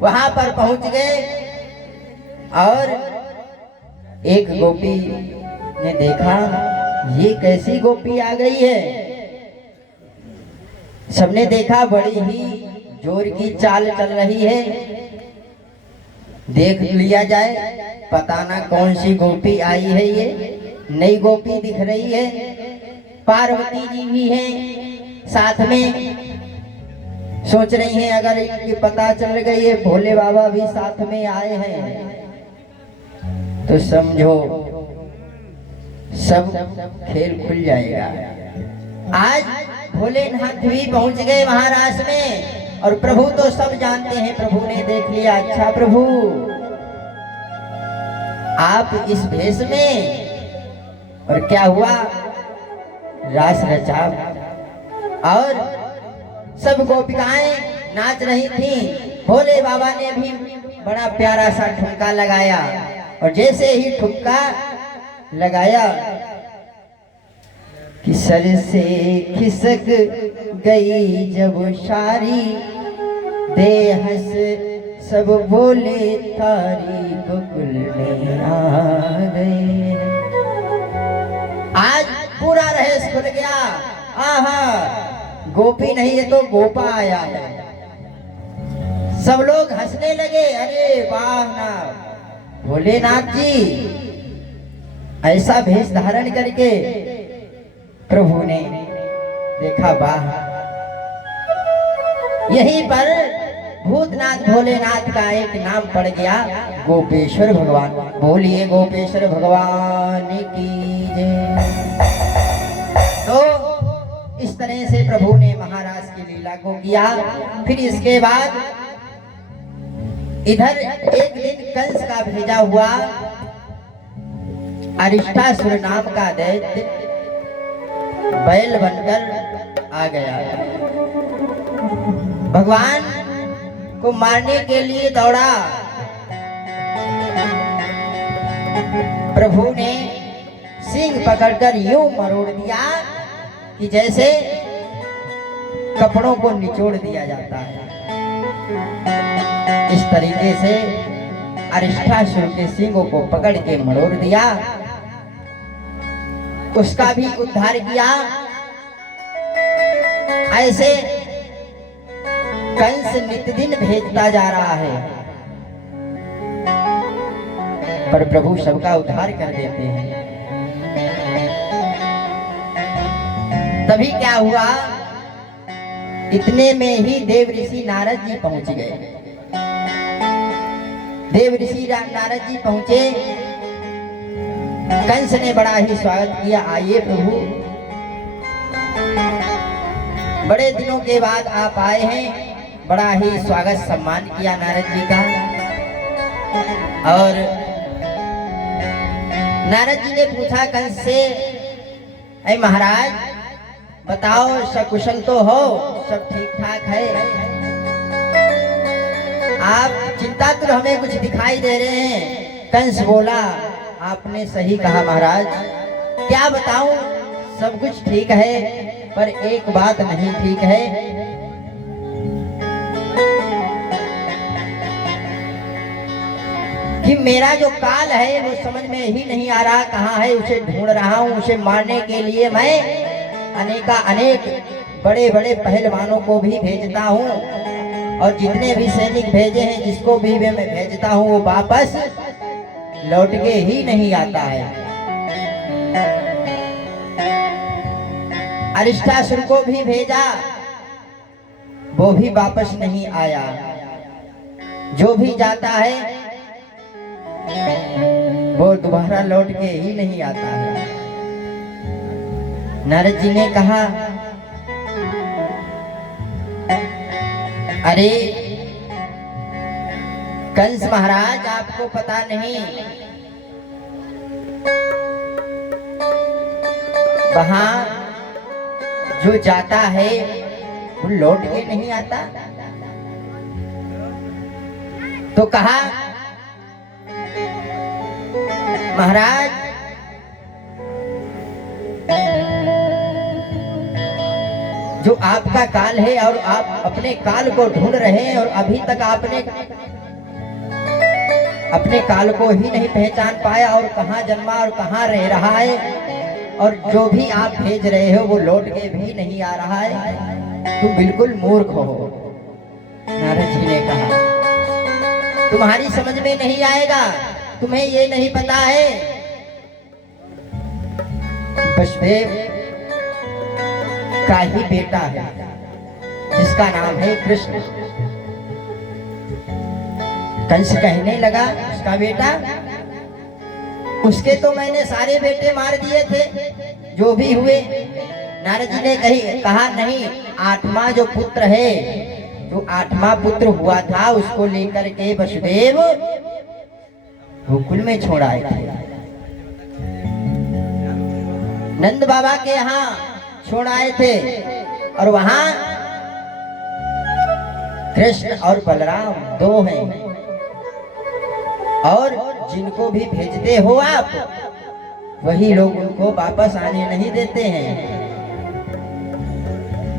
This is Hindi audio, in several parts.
वहां पर पहुंच गए और एक गोपी ने देखा ये कैसी गोपी आ गई है। सबने देखा बड़ी ही जोर की चाल चल रही है। देख लिया जाए, पता ना कौन सी गोपी आई है। ये नई गोपी दिख रही है। पार्वती जी भी हैं साथ में। सोच रही हैं अगर इनकी पता चल गई है, भोले बाबा भी साथ में आए हैं तो समझो सब खेल खुल जाएगा। आज भोलेनाथ भी पहुंच गए महाराष्ट्र में और प्रभु तो सब जानते हैं। प्रभु ने देख लिया, अच्छा प्रभु आप इस भेष में, और क्या हुआ, रास रचा और सब गोपिकाएं नाच रही थी। भोले बाबा ने भी बड़ा प्यारा सा ठुमका लगाया और जैसे ही ठुमका लगाया कि सर से खिसक गई जब सारी, दे हंस सब बोले तारी गोकुल में आ गए। आज पूरा रहस्य खुल गया। आहा, गोपी नहीं है तो गोपा आया है। सब लोग हंसने लगे, अरे वाह ना भोलेनाथ जी, ऐसा भेष धारण करके प्रभु ने देखा, वाह। यहीं पर भूतनाथ भोलेनाथ का एक नाम पड़ गया, गोपेश्वर भगवान। बोलिए गोपेश्वर भगवान की जय। तो इस तरह से प्रभु ने महाराज की लीला को किया। फिर इसके बाद इधर एक दिन कंस का भेजा हुआ अरिष्टासुर नाम का दैत्य बैल बनकर आ गया। भगवान को मारने के लिए दौड़ा। प्रभु ने सिंह पकड़कर यूं मरोड़ दिया कि जैसे कपड़ों को निचोड़ दिया जाता है। इस तरीके से अरिष्टासुर के सिंगों को पकड़ के मरोड़ दिया। उसका भी उद्धार किया। ऐसे कंस नित्यदिन भेजता जा रहा है, पर प्रभु सबका उद्धार कर देते हैं। तभी क्या हुआ, इतने में ही देव ऋषि नारद जी पहुंच गए। देव ऋषि नारद जी पहुंचे। कंस ने बड़ा ही स्वागत किया, आइए प्रभु, बड़े दिनों के बाद आप आए हैं। बड़ा ही स्वागत सम्मान किया नारद जी का। और नारद जी ने पूछा कंस से, ऐ महाराज बताओ, सकुशल तो हो, सब ठीक ठाक है? आप चिंतातुर हमें कुछ दिखाई दे रहे हैं। कंस बोला, आपने सही कहा महाराज, क्या बताऊं, सब कुछ ठीक है, पर एक बात नहीं ठीक है। कि मेरा जो काल है वो समझ में ही नहीं आ रहा कहाँ है। उसे ढूंढ रहा हूँ। उसे मारने के लिए मैं अनेक बड़े बड़े पहलवानों को भी भेजता हूँ, और जितने भी सैनिक भेजे हैं, जिसको भी मैं भेजता हूँ, वो वापस लौट के ही नहीं आता है। अरिष्टासुर को भी भेजा, वो भी वापस नहीं आया। जो भी जाता है वो दोबारा लौट के ही नहीं आता है। नारद जी ने कहा, अरे कंस महाराज, आपको पता नहीं, वहां जो जाता है वो लौट के नहीं आता। तो कहा, महाराज जो आपका काल है और आप अपने काल को ढूंढ रहे हैं और अभी तक आपने अपने काल को ही नहीं पहचान पाया और कहाँ जन्मा और कहाँ रह रहा है, और जो भी आप भेज रहे हो वो लौट के भी नहीं आ रहा है। तुम बिल्कुल मूर्ख हो। नारद जी ने कहा तुम्हारी समझ में नहीं आएगा, तुम्हें ये नहीं पता है वसुदेव का ही बेटा है जिसका नाम है कृष्ण। कंस कहने लगा उसका बेटा, उसके तो मैंने सारे बेटे मार दिए थे जो भी हुए। नारद जी ने कहा नहीं, आठवां जो पुत्र है, जो आठवां पुत्र हुआ था उसको लेकर के वसुदेव गोकुल में छोड़ आए थे, नंद बाबा के यहाँ छोड़ आए थे, और वहां कृष्ण और बलराम दो हैं, और जिनको भी भेजते हो आप वही लोग उनको वापस आने नहीं देते हैं।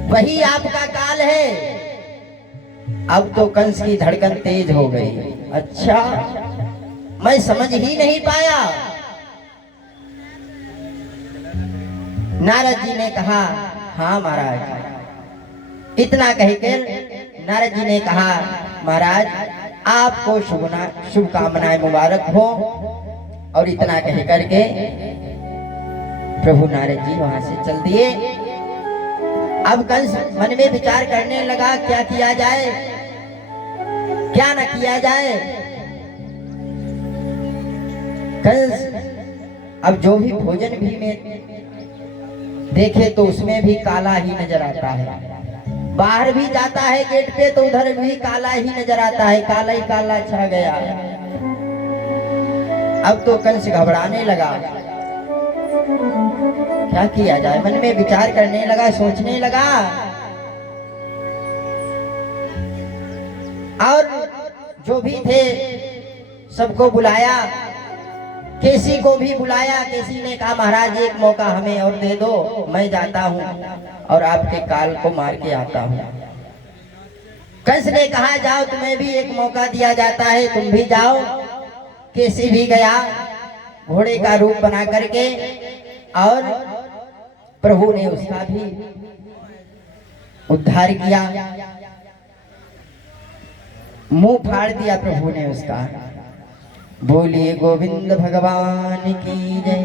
वही आपका काल है। अब तो कंस की धड़कन तेज हो गई। अच्छा, मैं समझ ही नहीं पाया। नारद जी ने कहा हाँ महाराज। इतना कहकर नारद जी ने कहा महाराज आपको शुभकामनाएं मुबारक हो। और इतना कह करके प्रभु नारद जी वहां से चल दिए। अब कंस मन में विचार करने लगा क्या किया जाए, क्या न किया जाए। कंस अब जो भी भोजन भी में देखे तो उसमें भी काला ही नजर आता है। बाहर भी जाता है गेट पे तो उधर भी काला ही नजर आता है, काला ही काला छा गया। अब तो कंस घबराने लगा, क्या किया जाए। मन में विचार करने लगा, सोचने लगा, और जो भी थे सबको बुलाया, केसी को भी बुलाया। केसी ने कहा महाराज एक मौका हमें और दे दो, मैं जाता हूँ और आपके काल को मार के आता हूँ। कंस ने कहा जाओ, तुम्हें भी एक मौका दिया जाता है, तुम भी जाओ। केसी भी गया घोड़े का रूप बना करके, और प्रभु ने उसका भी उद्धार किया, मुंह फाड़ दिया प्रभु ने उसका। बोलिए गोविंद भगवान की जय।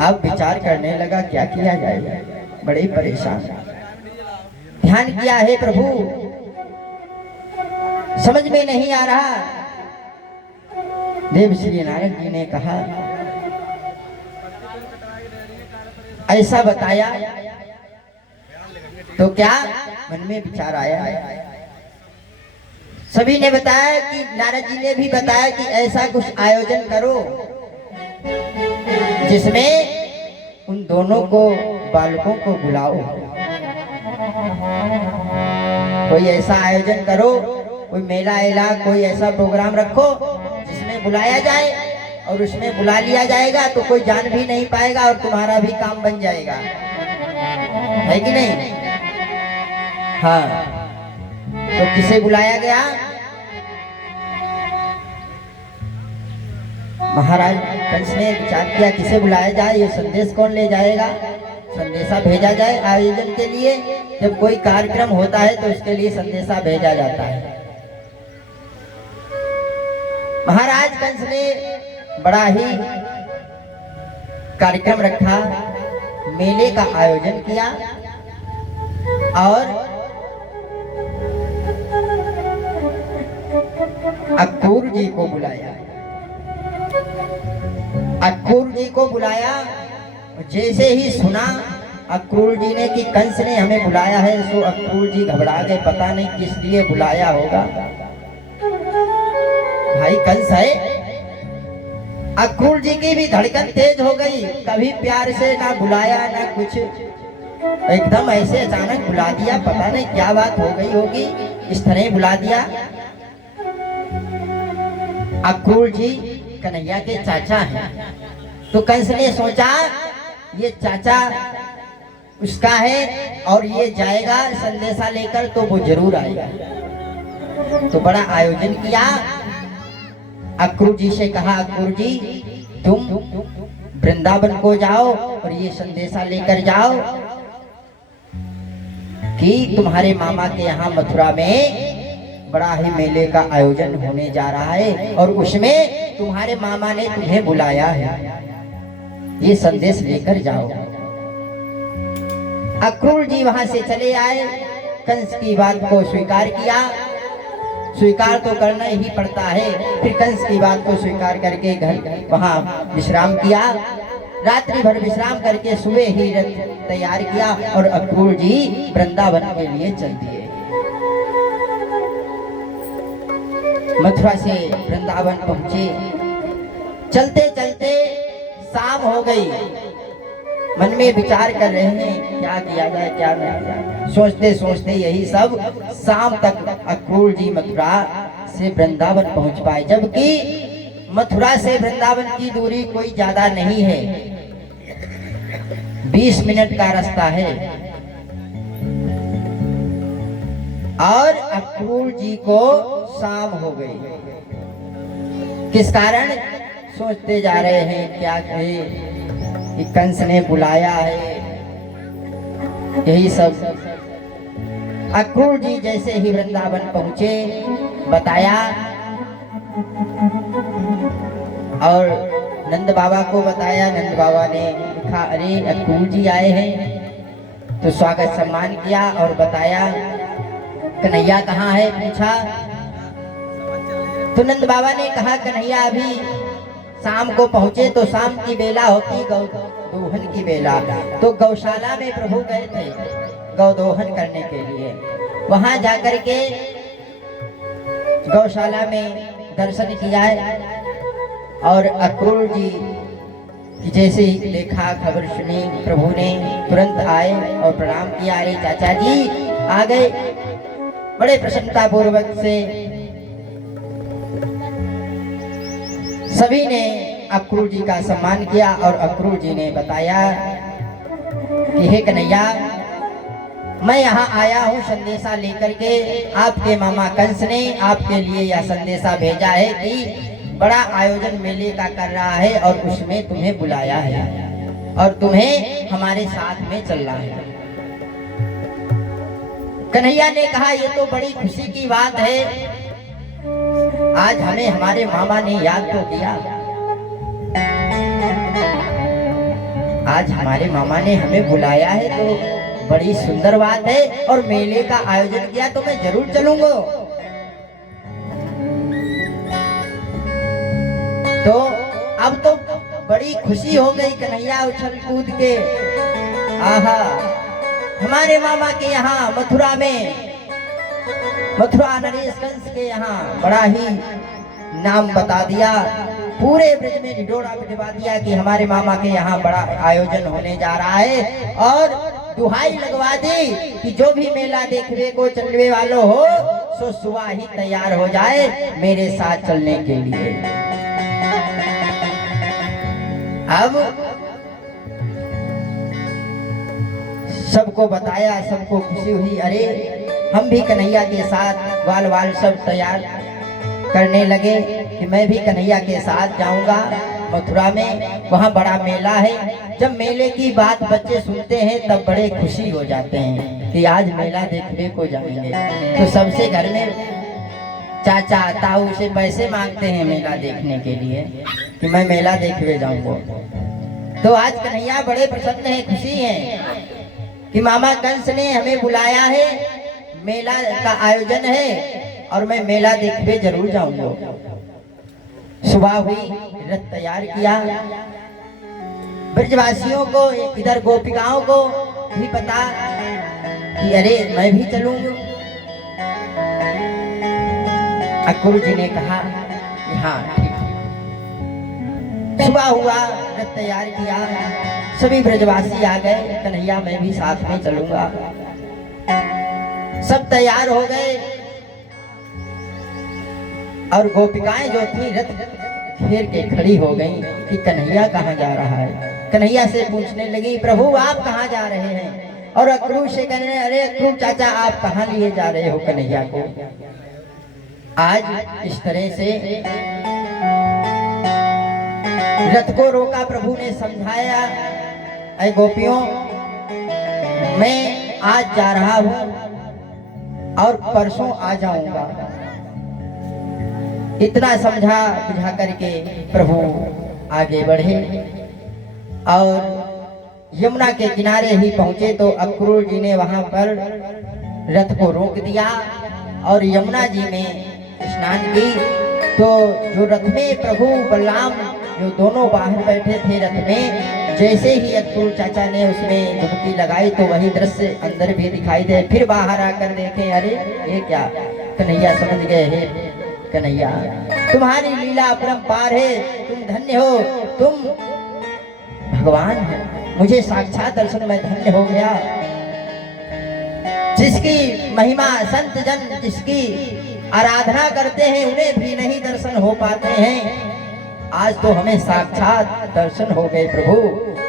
अब विचार करने लगा क्या किया जाए, बड़े परेशान। ध्यान किया है प्रभु, समझ में नहीं आ रहा। देव श्री नारायण जी ने कहा ऐसा बताया तो क्या मन में विचार आया। सभी ने बताया कि नारद जी ने भी बताया कि ऐसा कुछ आयोजन करो जिसमें उन दोनों को बालकों को बुलाओ। कोई ऐसा आयोजन करो, कोई मेला एला, कोई ऐसा प्रोग्राम रखो जिसमें बुलाया जाए, और उसमें बुला लिया जाएगा तो कोई जान भी नहीं पाएगा और तुम्हारा भी काम बन जाएगा, है कि नहीं। हाँ, तो किसे बुलाया गया। महाराज कंस ने विचार किया किसे बुलाया जाए, ये संदेश कौन ले जाएगा। संदेशा भेजा जाए आयोजन के लिए। जब कोई कार्यक्रम होता है तो उसके लिए संदेशा भेजा जाता है। महाराज कंस ने बड़ा ही कार्यक्रम रखा, मेले का आयोजन किया, और अक्रूर जी को बुलाया। अक्रूर जी को बुलाया। जैसे ही सुना अक्रूर जी ने कि कंस ने हमें बुलाया है, सो अक्रूर जी घबरा गए, पता नहीं किस लिए बुलाया होगा। भाई कंस है। अक्रूर जी की भी धड़कन तेज हो गई। कभी प्यार से ना बुलाया ना कुछ, एकदम ऐसे अचानक बुला दिया। पता नहीं क्या बात हो गई होगी, इस तरह बुला दिया। अक्रूर जी कन्हैया के चाचा हैं, तो कंस ने सोचा ये चाचा उसका है और ये जाएगा संदेशा लेकर तो वो जरूर आएगा। तो बड़ा आयोजन किया। अक्रूर जी से कहा, अक्रूर जी तुम वृंदावन को जाओ और ये संदेशा लेकर जाओ कि तुम्हारे मामा के यहाँ मथुरा में बड़ा ही मेले का आयोजन होने जा रहा है और उसमें तुम्हारे मामा ने तुम्हें बुलाया है, ये संदेश लेकर जाओ। अक्रूर जी वहां से चले आए, कंस की बात को स्वीकार किया। स्वीकार तो करना ही पड़ता है। फिर कंस की बात को स्वीकार करके घर वहां विश्राम किया। रात्रि भर विश्राम करके सुबह ही रथ तैयार किया और अक्रूर जी वृंदावन के लिए चल दिए। मथुरा से वृंदावन पहुंचे। चलते चलते शाम हो गई। मन में विचार कर रहे हैं क्या किया जाए क्या नहीं किया जाए। सोचते सोचते यही सब शाम तक अक्रूर जी मथुरा से वृंदावन पहुंच पाए। जबकि मथुरा से वृंदावन की दूरी कोई ज्यादा नहीं है, 20 मिनट का रास्ता है। और अक्रूर जी को शाम हो गई। किस कारण? सोचते जा रहे हैं क्या कहे कि कंस ने बुलाया है, यही सब। अक्रूर जी जैसे ही वृंदावन पहुंचे बताया और नंद बाबा को बताया। नंद बाबा ने लिखा, अरे अक्रूर जी आए हैं। तो स्वागत सम्मान किया और बताया। कन्हैया कहाँ है पूछा। तो नंद बाबा ने कहा कन्हैया अभी शाम को पहुंचे। तो शाम की बेला होती गौदोहन की बेला, तो गौशाला में प्रभु गए थे गौदोहन करने के लिए। वहां जाकर के गौशाला में दर्शन किया और अक्रूर जी की जैसे ही देखा, खबर सुनी, प्रभु ने तुरंत आए और प्रणाम किया। अरे चाचा जी आ गए। बड़े प्रसन्नता पूर्वक से सभी ने अक्रूर जी का सम्मान किया और अक्रूर जी ने बताया कि हे कन्हैया, मैं यहाँ आया हूँ संदेशा लेकर के। आपके मामा कंस ने आपके लिए यह संदेशा भेजा है कि बड़ा आयोजन मेले का कर रहा है और उसमें तुम्हें बुलाया है और तुम्हें हमारे साथ में चलना है। कन्हैया ने कहा ये तो बड़ी खुशी की बात है, आज हमें हमारे मामा ने याद तो किया। आज हमारे मामा ने हमें बुलाया है तो बड़ी सुंदर बात है और मेले का आयोजन किया तो मैं जरूर चलूंगा। तो अब तो बड़ी खुशी हो गई। कन्हैया उछल कूद के आहा हमारे मामा के यहाँ मथुरा में, मथुरा नरेश कंस के यहाँ बड़ा ही नाम बता दिया। पूरे ब्रज में ढिढोरा पिटवा दिया कि हमारे मामा के यहाँ बड़ा आयोजन होने जा रहा है और दुहाई लगवा दी कि जो भी मेला देखने को चलने वालों हो सो सुबह ही तैयार हो जाए मेरे साथ चलने के लिए। अब सबको बताया, सबको खुशी हुई। अरे हम भी कन्हैया के साथ बाल बाल सब तैयार करने लगे कि मैं भी कन्हैया के साथ जाऊंगा मथुरा में, वहाँ बड़ा मेला है। जब मेले की बात बच्चे सुनते हैं तब बड़े खुशी हो जाते हैं कि आज मेला देखने को जाएंगे। तो सबसे घर में चाचा ताऊ से पैसे मांगते हैं मेला देखने के लिए कि मैं मेला देखने जाऊंगा। तो आज कन्हैया बड़े प्रसन्न हैं, खुशी हैं कि मामा कंस ने हमें बुलाया है, मेला का आयोजन है और मैं मेला देखने जरूर जाऊंगा। सुबह हुई, रथ तैयार किया। ब्रजवासियों को, इधर गोपिकाओं को भी पता कि अरे मैं भी चलूंगा। अक्रूर जी ने कहा कि हाँ ठीक। सुबह हुआ, रथ तैयार किया, सभी ब्रजवासी आ गए। कन्हैया मैं भी साथ में चलूंगा। सब तैयार हो गए और गोपिकाएं जो थी रथ फेर के खड़ी हो गई कि कन्हैया कहाँ जा रहा है। कन्हैया से पूछने लगी, प्रभु आप कहाँ जा रहे हैं? और अक्रूर से कहने, अरे अक्रूर चाचा आप कहाँ लिए जा रहे हो कन्हैया को? आज इस तरह से रथ को रोका, प्रभु ने समझाया, ऐ गोपियों मैं आज जा रहा हूं और परसों आ जाऊंगा। इतना समझा बुझा करके प्रभु आगे बढ़े और यमुना के किनारे ही पहुंचे तो अक्रूर जी ने वहां पर रथ को रोक दिया और यमुना जी में स्नान की। तो जो रथ में प्रभु बलराम जो दोनों बाहर बैठे थे रथ में, जैसे ही अक्रूर चाचा ने उसमें डुबकी लगाई तो वही दृश्य अंदर भी दिखाई दे। फिर बाहर आकर देखे, अरे ये क्या? कन्हैया समझ गए, हे कन्हैया तुम्हारी लीला अपरंपार है, तुम धन्य हो, तुम भगवान हो। मुझे साक्षात दर्शन में धन्य हो गया। जिसकी महिमा संत जन जिसकी आराधना करते हैं उन्हें भी नहीं दर्शन हो पाते हैं, आज तो हमें साक्षात दर्शन हो गए प्रभु।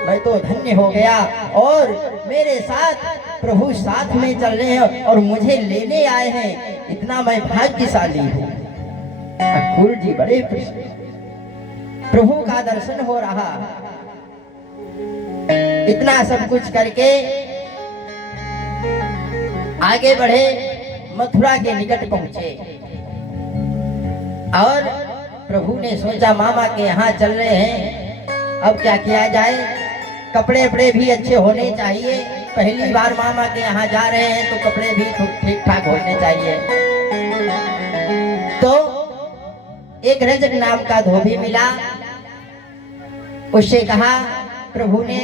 मैं तो धन्य हो गया और मेरे साथ प्रभु साथ में चल रहे हैं और मुझे लेने आए हैं, इतना मैं भाग्यशाली हूँ। अक्रूर जी बड़े प्रसन्न, प्रभु का दर्शन हो रहा। इतना सब कुछ करके आगे बढ़े, मथुरा के निकट पहुंचे और प्रभु ने सोचा मामा के यहाँ चल रहे हैं, अब क्या किया जाए? कपड़े वपड़े भी अच्छे होने चाहिए, पहली बार मामा के यहाँ जा रहे हैं तो कपड़े भी ठीक ठाक होने चाहिए। तो एक रजक नाम का धोबी मिला, उससे कहा प्रभु ने,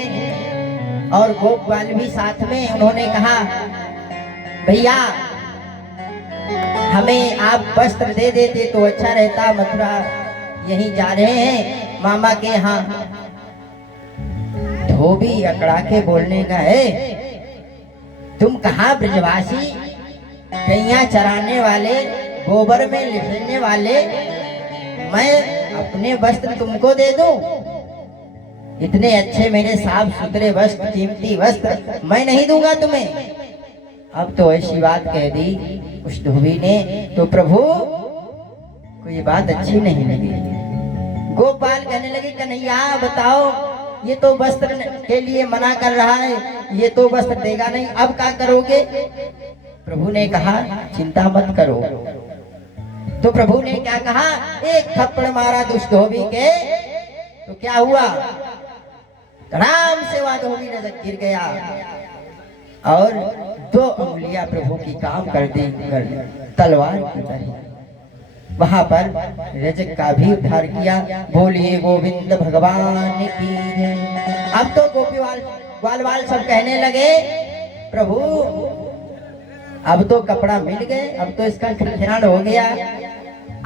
और गोपाल भी साथ में, उन्होंने कहा भैया हमें आप वस्त्र दे देते तो अच्छा रहता, मथुरा यहीं जा रहे हैं मामा के यहाँ। धोबी अकड़ा के बोलने का है, तुम कहाँ ब्रजवासी, गैया चराने वाले, गोबर में लिपटने वाले, मैं अपने वस्त्र तुमको दे दूं? इतने अच्छे मेरे साफ सुथरे वस्त्र, कीमती वस्त्र मैं नहीं दूंगा तुम्हें। अब तो ऐसी बात कह दी उस धोबी ने, तो प्रभु को ये बात अच्छी नहीं लगी। गोपाल कहने लगे कन्हैया बताओ, ये तो वस्त्र के लिए मना कर रहा है, ये तो वस्त्र देगा नहीं, अब क्या करोगे? प्रभु ने कहा चिंता मत करो। तो प्रभु ने क्या कहा, एक थप्पड़ मारा दुष्ट धोबी के, तो क्या हुआ? धड़ाम से वह धोबी नजर गिर गया और 2 उंगलियां प्रभु की काम कर दी तलवार की तरह। वहां पर रजक का भी उद्धार किया। बोलिए गोविंद भगवान की जय। अब तो गोपीवाल वाल सब कहने लगे प्रभु अब तो कपड़ा मिल गए, अब तो इसका कल्याण हो गया,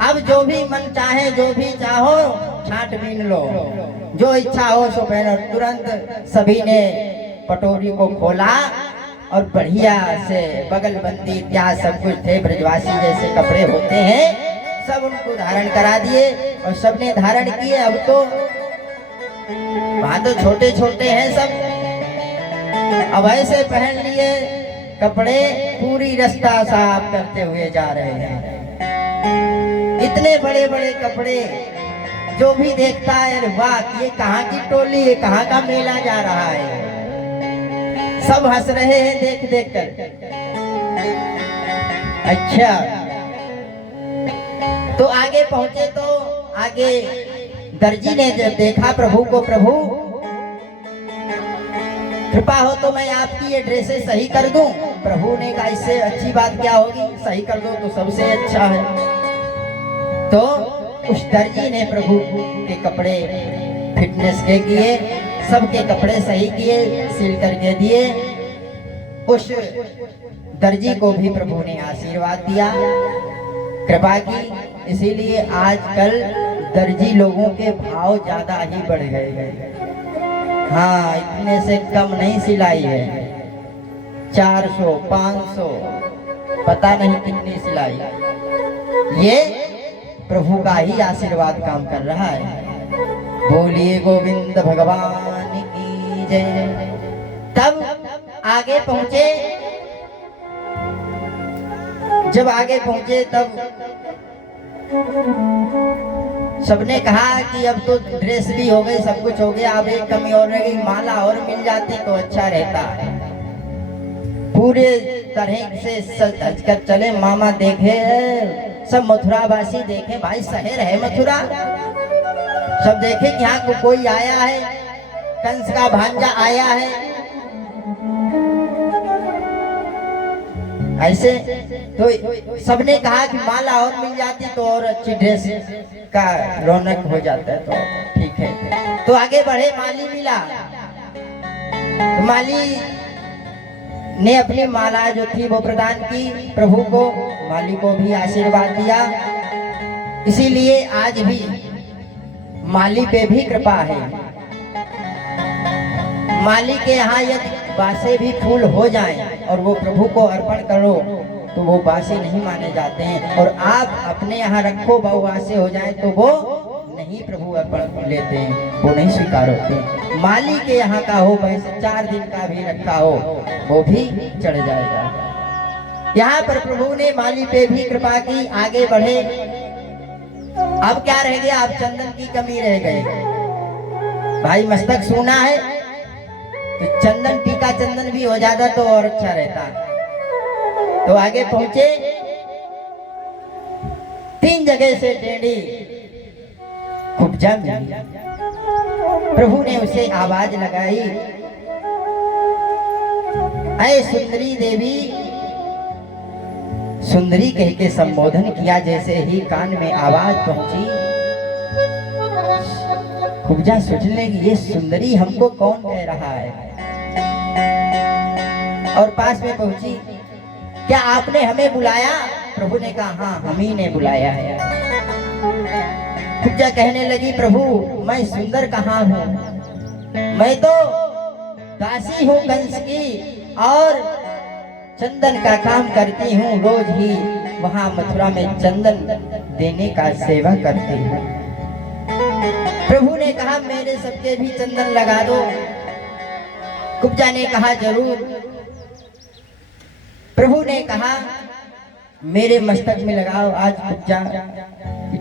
अब जो भी मन चाहे जो भी चाहो छाट बीन लो, जो इच्छा हो सो पहनो। तुरंत सभी ने पटोरी को खोला और बढ़िया से बगलबंदी इत्यादि सब कुछ थे, ब्रजवासी जैसे कपड़े होते हैं, सब उनको धारण करा दिए और सबने धारण किए। अब तो वहां तो छोटे छोटे हैं सब, अब ऐसे पहन लिए कपड़े, पूरी रास्ता साफ करते हुए जा रहे हैं। इतने बड़े बड़े कपड़े, जो भी देखता है वाह ये कहाँ की टोली है, कहाँ का मेला जा रहा है। सब हंस रहे हैं देख देख कर। अच्छा तो आगे पहुंचे तो आगे दर्जी ने जब देखा प्रभु को, प्रभु कृपा हो तो मैं आपकी ये ड्रेसें सही कर दूं। प्रभु ने कहा इससे अच्छी बात क्या होगी, सही कर दो तो सबसे अच्छा है। तो उस दर्जी ने प्रभु के कपड़े फिटनेस के किए, सबके कपड़े सही किए, सिल करके दिए। उस दर्जी को भी प्रभु ने आशीर्वाद दिया, कृपा की। इसीलिए आजकल दर्जी लोगों के भाव ज्यादा ही बढ़ गए हैं। हाँ, इतने से कम नहीं सिलाई है, 400 500 पता नहीं कितनी सिलाई। ये प्रभु का ही आशीर्वाद काम कर रहा है। बोलिए गोविंद भगवान की जय। तब आगे पहुंचे, जब आगे पहुंचे तब सबने कहा कि अब तो ड्रेस भी हो गई, सब कुछ हो गया, अब एक कमी और रह गई, माला और मिल जाती तो अच्छा रहता। पूरे तरह से सज कर चले। मामा देखे, सब मथुरावासी देखे, भाई शहर है मथुरा, सब देखे कि यहाँ को कोई आया है, कंस का भांजा आया है। ऐसे तो सबने कहा कि माला और मिल जाती तो और अच्छी ड्रेस का रौनक हो जाता है, तो ठीक है। तो आगे बढ़े, माली मिला, तो माली ने अपनी माला जो थी वो प्रदान की प्रभु को, माली को भी आशीर्वाद दिया। इसीलिए आज भी माली पे भी कृपा है। माली के यहाँ यदि बासे भी फूल हो जाएं और वो प्रभु को अर्पण करो तो वो बासे नहीं माने जाते हैं, और आप अपने यहाँ रखो बहुवासे हो जाएं तो वो नहीं प्रभु अर्पण लेते हैं, वो नहीं स्वीकार होते। माली के यहाँ का हो, वैसे 4 दिन का भी रखा हो वो भी चढ़ जाएगा। यहाँ पर प्रभु ने माली पे भी कृपा की, आगे बढ़े। अब क्या रह गया, अब चंदन की कमी रह गई। भाई मस्तक सूना है तो चंदन, टीका चंदन भी हो जाता तो और अच्छा रहता। तो आगे पहुंचे, 3 जगह से टेढ़ी खुबजा मिली। प्रभु ने उसे आवाज लगाई, ऐ सुंदरी देवी। सुंदरी कह के संबोधन किया। जैसे ही कान में आवाज पहुंची, खुबजा सोचने की ये सुंदरी हमको कौन कह रहा है, और पास में पहुंची। क्या आपने हमें बुलाया? प्रभु ने कहा हाँ, हम ही ने बुलाया है। खुबजा कहने लगी, प्रभु मैं सुंदर कहाँ हूँ, मैं तो दासी हूँ कंस की, और चंदन का काम करती हूँ, रोज ही वहाँ मथुरा में चंदन देने का सेवा करती हूँ। प्रभु ने कहा मेरे सबके भी चंदन लगा दो। कुब्जा ने कहा जरूर। प्रभु ने कहा मेरे मस्तक में लगाओ। आज कुब्जा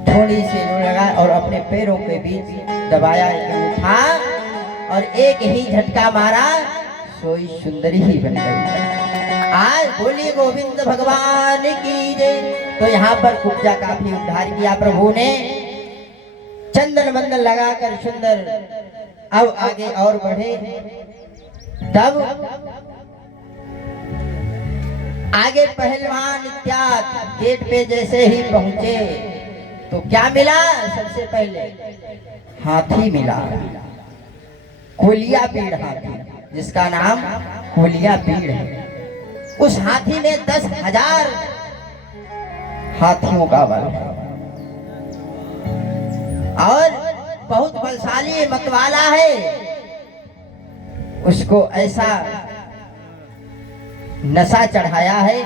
थोड़ी सी लगा और अपने पैरों के बीच दबाया, उठा और एक ही झटका मारा, सोई सुंदरी ही बन गई। आज बोलिए गोविंद भगवान की जय। तो यहाँ पर कुब्जा का भी उद्धार किया प्रभु ने, चंदन बंदन लगाकर सुंदर। अब आगे और बढ़े, तब आगे पहलवान इत्यादि गेट पे जैसे ही पहुंचे तो क्या मिला? सबसे पहले हाथी मिला, कोलिया पीड़ हाथी, जिसका नाम कोलिया पीड़ है। उस हाथी में 10,000 हाथियों का बल है और बहुत बलशाली मतवाला है। उसको ऐसा नशा चढ़ाया है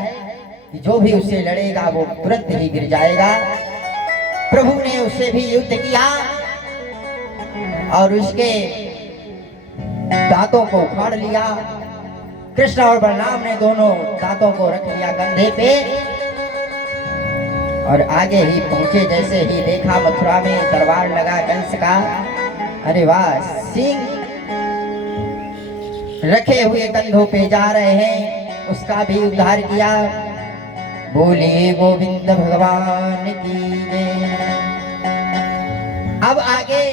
कि जो भी उससे लड़ेगा वो तुरंत ही गिर जाएगा। प्रभु ने उससे भी युद्ध किया और उसके दांतों को उखाड़ लिया। कृष्ण और बलराम ने दोनों दांतों को रख लिया कंधे पे और आगे ही पहुंचे। जैसे ही देखा मथुरा में दरबार लगा कंस का, अरे वाह, सिंह रखे हुए कंधों पे जा रहे हैं, उसका भी उद्धार किया। बोलिए गोविंद भगवान की जय। अब आगे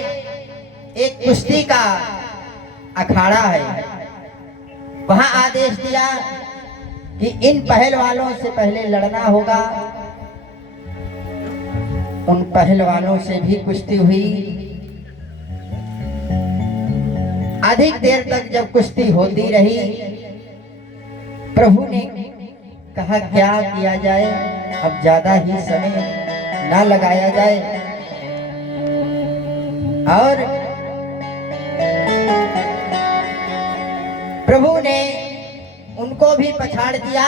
एक कुश्ती का अखाड़ा है। वहां आदेश दिया कि इन पहलवानों से पहले लड़ना होगा। उन पहलवानों से भी कुश्ती हुई। अधिक देर तक जब कुश्ती होती रही, प्रभु ने कहा क्या किया जाए, अब ज्यादा ही समय ना लगाया जाए। और प्रभु ने उनको भी पछाड़ दिया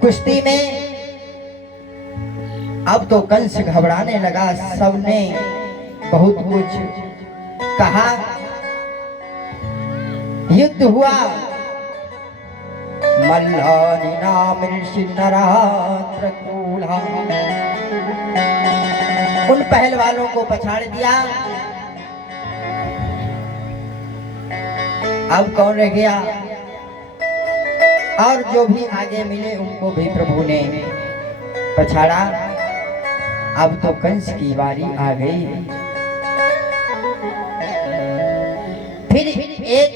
कुश्ती में। अब तो कंस घबराने लगा। सबने बहुत कुछ कहा। युद्ध हुआ, मल्लानि नाम ऋषि नरात्रकूला, उन पहलवानों को पछाड़ दिया। अब कौन रह गया? और जो भी आगे मिले उनको भी प्रभु ने पछाड़ा। अब तो कंस की बारी आ गई। फिर एक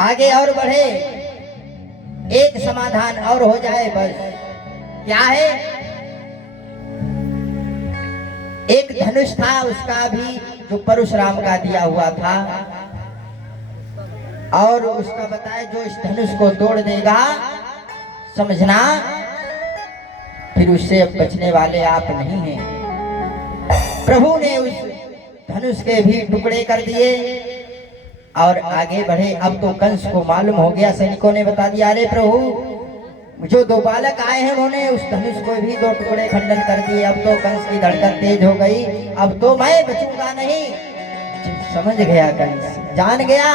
आगे और बढ़े, एक समाधान और हो जाए बस। क्या है? एक धनुष था, उसका भी जो परशुराम का दिया हुआ था, और उसका बताया जो इस धनुष को तोड़ देगा समझना फिर उससे अब बचने वाले आप नहीं हैं। प्रभु ने उस धनुष के भी टुकड़े कर दिए और आगे बढ़े। अब तो कंस को मालूम हो गया, सैनिकों ने बता दिया, अरे प्रभु जो दो बालक आए हैं उन्होंने उस धनुष को भी दो टुकड़े खंडन कर दिए। अब तो कंस की धड़कन तेज हो गई, अब तो मैं बचूंगा नहीं। समझ गया कंस, जान गया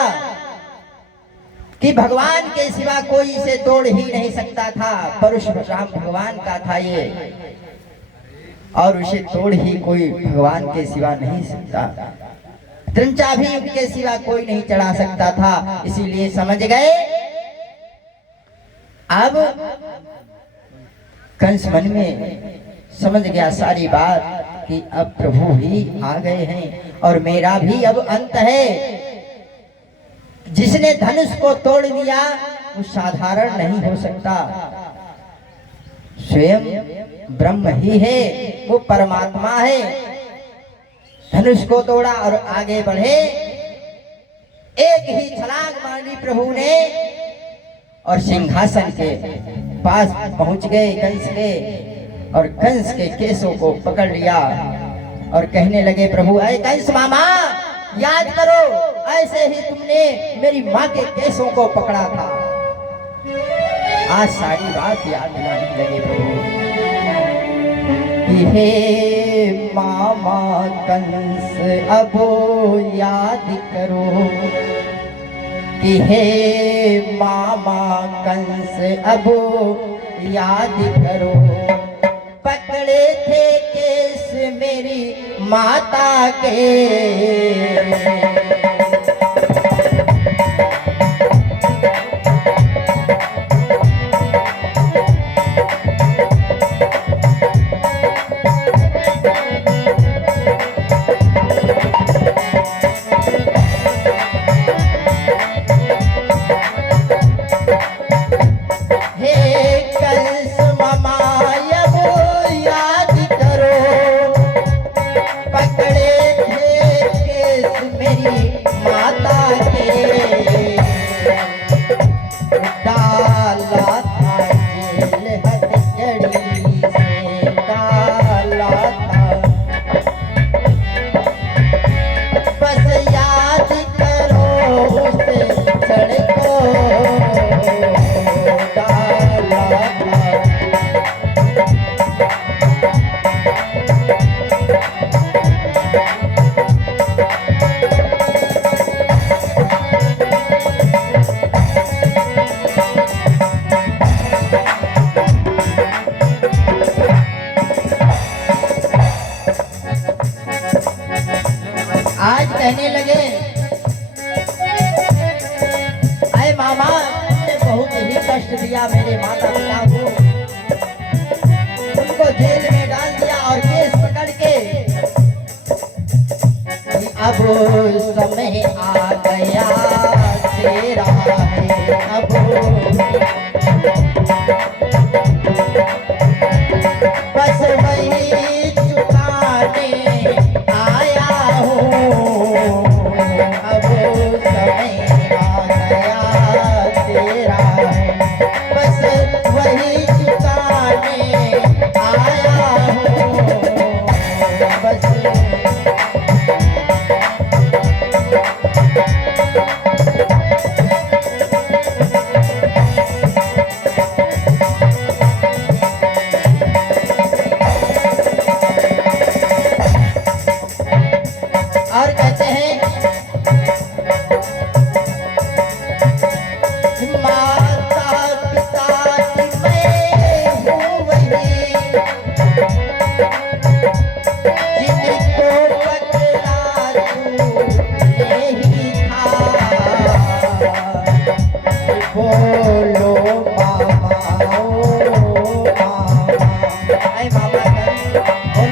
कि भगवान के सिवा कोई इसे तोड़ ही नहीं सकता था। परशुराम भगवान का था ये, और उसे तोड़ ही कोई भगवान के सिवा नहीं सकता। त्रिंचा भी उनके सिवा कोई नहीं चढ़ा सकता था। इसीलिए समझ गए। अब कंस मन में समझ गया सारी बात कि अब प्रभु ही आ गए हैं और मेरा भी अब अंत है। जिसने धनुष को तोड़ दिया वो साधारण नहीं हो सकता, स्वयं ब्रह्म ही है, वो परमात्मा है। धनुष को तोड़ा और आगे बढ़े। एक ही छलांग मारी प्रभु ने और सिंहासन के पास पहुंच गए कंस के, और कंस के केसों को पकड़ लिया और कहने लगे, प्रभु अरे कंस मामा याद करो, ऐसे ही तुमने मेरी माँ के केसों को पकड़ा था। आज सारी बात याद दिलाने लगे प्रभु कि हे मामा कंस अब याद करो, कि हे मामा कंस अब याद करो, पकड़े थे केस मेरी माता के। कहने लगे, अरे मामा तुमने बहुत ही कष्ट दिया मेरे माता पिता को, उनको जेल में डाल दिया और केस पकड़ के अब समय आ गया तेरा है, अब बस वही चुकाने आया हूँ, अब समय आ गया तेरा है, बस वही चुकाने आया हूँ, बस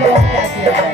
प्रयोग क्या किया